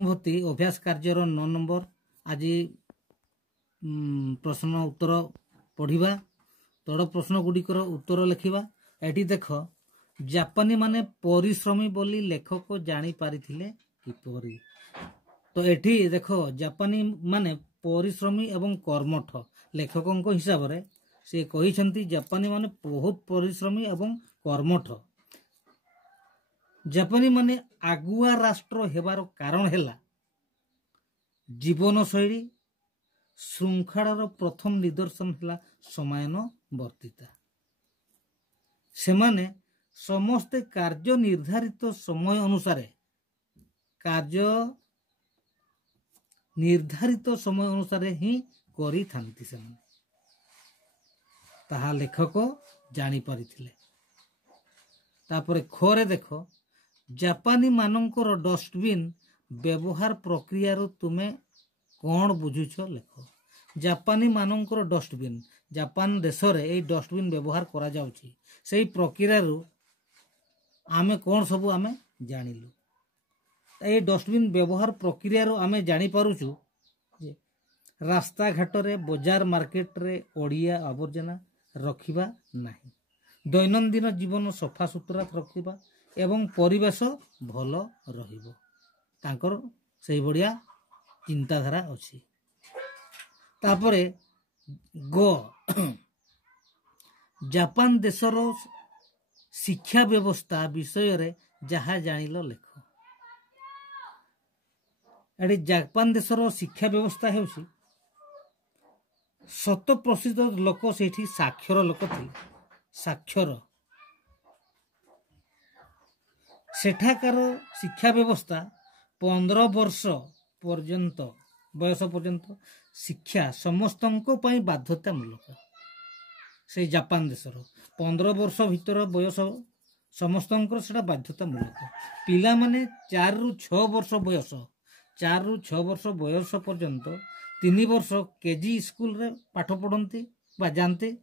ଭର୍ତ୍ତି ଅଭ୍ୟାସ କାର୍ଯ୍ୟର 9 ନମ୍ବର आज प्रश्न उत्तर पढ़िबा तोड़ प्रश्न गुड़िकर उत्तर लिखा एटी देख जापानी माने परिश्रमी बोली लेखक जानी पारिथिले किपरि। तो एटी देख जापानी माने परिश्रमी एवं कर्मठ लेखकों हिसाब रे से कहिसंती जापानी माने बहुत परिश्रमी एवं कर्मठ। जापानी माने आगुआ राष्ट्र हेबार कारण हेला जीवन शैली श्रृंखलार प्रथम निदर्शन है समयानुवर्तिता। सेमाने समस्ते कार्य निर्धारित समय अनुसार ही करी थांती सेमाने ताहा लेखक जानी पारिथिले। तापरे खोरे देखो जापानी मानंकर डस्टबिन व्यवहार प्रक्रिया तुमे कौन बुझुछ लेख। जापानी मानंकर डस्टबिन जापान देश रे ए डस्टबिन व्यवहार करा जाउछि सेही प्रक्रिया आमे कौन सब आमे जानिलु। ए डस्टबिन व्यवहार प्रक्रिया आमे जानी पारुछु रास्ता घाट रे बाजार मार्केट रे ओडिया आवर्जना रखिबा नाही, दैनंदिन जीवन सफा सुतरा रखिबा एवं परिवेश भल रहिबो तांकर सही बढ़िया चिंताधारा अच्छी। तापरे ग जापान देशर शिक्षा व्यवस्था विषय रे जहा जानिल लेख। एडी जापान देशर शिक्षा व्यवस्था हेउछि 100% लोक सेठी साक्षर लोक थिले। साक्षर सेठाकार शिक्षा व्यवस्था 15 वर्ष पर्यंत बयस पर्यंत शिक्षा समस्त बाध्यतामूलक। से जापान देशर 15 वर्ष भीतर बयस समस्त बाध्यतामूलक। पिला माने 4 रु 6 वर्ष बयस 4 रु 6 वर्ष बयस पर्यंत 3 वर्ष केजी स्कूल रे पाठ पढ़ती बा जानते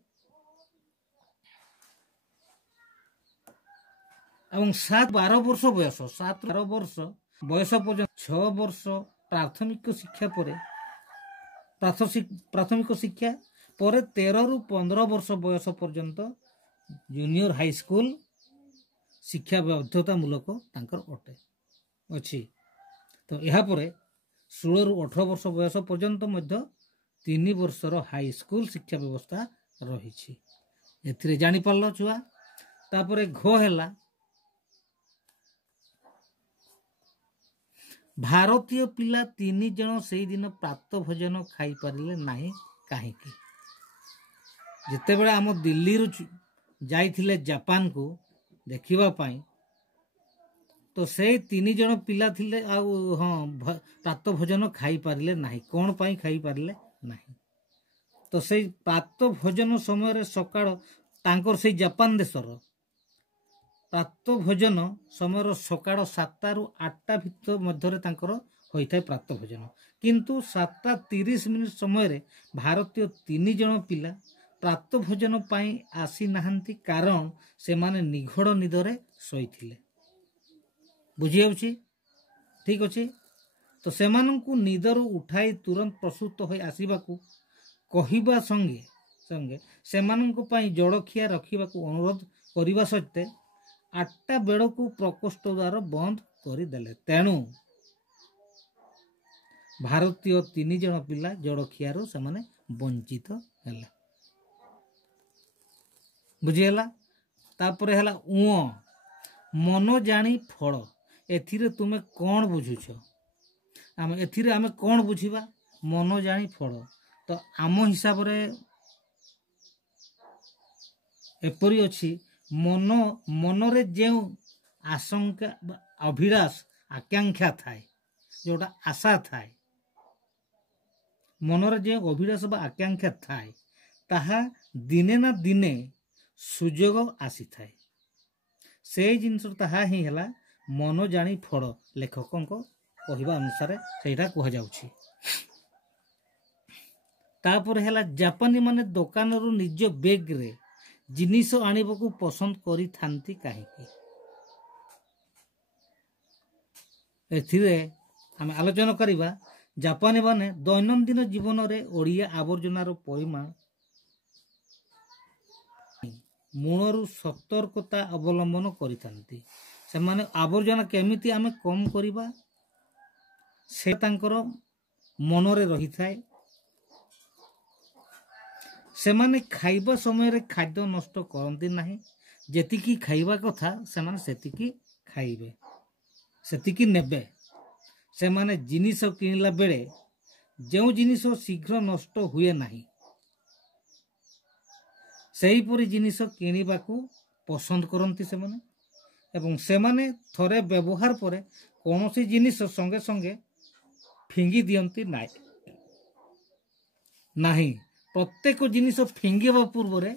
एवं 7-12 वर्ष बयस 7-12 वर्ष बयस पर्यंत 6 वर्ष प्राथमिक शिक्षा पर प्राथमिक शिक्षा पर 13 रु 15 वर्ष बयस पर्यंत जूनियर हाई स्कूल शिक्षा बाध्यतामूलक तांकर अटे अछि। तो यहा परे 16 रु 18 वर्ष बयस पर्यंत मध्य 3 वर्षर हाई स्कूल शिक्षा व्यवस्था रही एथिरे जानी पारलो छुआ। तापरे घ हैला भारतीय पिला 3 जन से दिन प्रात भोजन खाई पारिले नाही काहेकि। जिते बड़े आम दिल्ली रु जाइथिले जापान को देखिबा पाई तो से 3 जन पिला थिले आ हाँ प्रात भोजन खाई पारिले नाही। कौन पाई खाई पारिले नाही तो से प्रात भोजन समय रे सकाळ तांकर से जापान देशर प्रात भोजन समय सकाळ 7 रु 8 भितर मध्य होता प्रात भोजन किंतु 7:30 समय रे भारतीय 3 जन पिला प्रात भोजन पाई आसी नाहंती कारण से माने निघोड़ निदरे सोईथिले। बुझी जाउछि ठीक अछि। तो सेमानंकु निदरु उठाई तुरंत प्रस्तुत होई आसीबाकू कहिबा संगे संगे सेमानंकु पाई जड़खिया रखिबाकू अनुरोध करिबा सत्ते 8टा बेड़कू प्रकोष्ठ द्वार बंद करदेले। तेणु भारतीय 3 जन पिला जड़खियारो से माने वंचित हेले। बुझीगला। तापरे हला मन जानी फल एथिरे तुमे कौन बुझुछ आम एथिरे आमे कौन बुझिबा मन जानी फल। तो आम हिसाब रे एपरी अछि मन रे जे आशंका अभिलाष आकांक्षा थाए जोटा आशा थाए मन रे जे अभिलाष बा आकांक्षा थाए ताहा दिने ना दिने सुजोग आसी थाए से जिनस ताहा ही हला मन जानी फल लेखकों को कहिबा अनुसार सेटा कह जाउछि। तापर हला जापानी माने दुकान रु निज बैग रे जिनिस आनिबकू पसंद करी थांती काहेकि। एथिरे आम आलोचना करवा जापानी माने दैनंदिन जीवन में ओडिया आवर्जनार परिमाण मूलरू सतर्कता अवलंबन करिथांती से माने आवर्जना केमिति आमे कम करिबा से तांकर मनरे रही थाए। से माने खाइबा समय रे खाद्य नष्ट करंती नाही जेतिकी खाइबा कथा से माने सेतिकी खाइबे सेतिकी नेबे। से माने जिनिस किनिला बेले जो जिनिस शीघ्र नष्ट हुए नाही सही परी जिनिस किनिबाकू पसंद करंती से माने एवं से माने थरे व्यवहार परे कौनसी जिनिस संगे संगे फिंगी दियंती नाही प्रत्येक जिनिस फिंगीबा पूर्व रे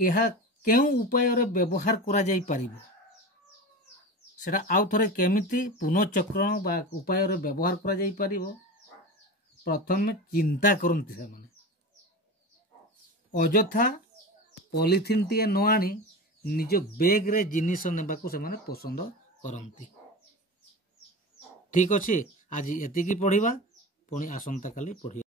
यह केउ उपाय रे व्यवहार करा जाई परिबो सेटा आउ थरे केमिति पुनःचक्रण बा उपाय रे व्यवहार करा जाई परिबो प्रथम चिंता करंती से माने अजथा पॉलिथिन टी न आनी निज बैग रे जिनिस नेबाकू से माने पसंद करंती। ठीक अछि आज एतिकी पढ़िबा पुणी आसंता काली पढ़िबा।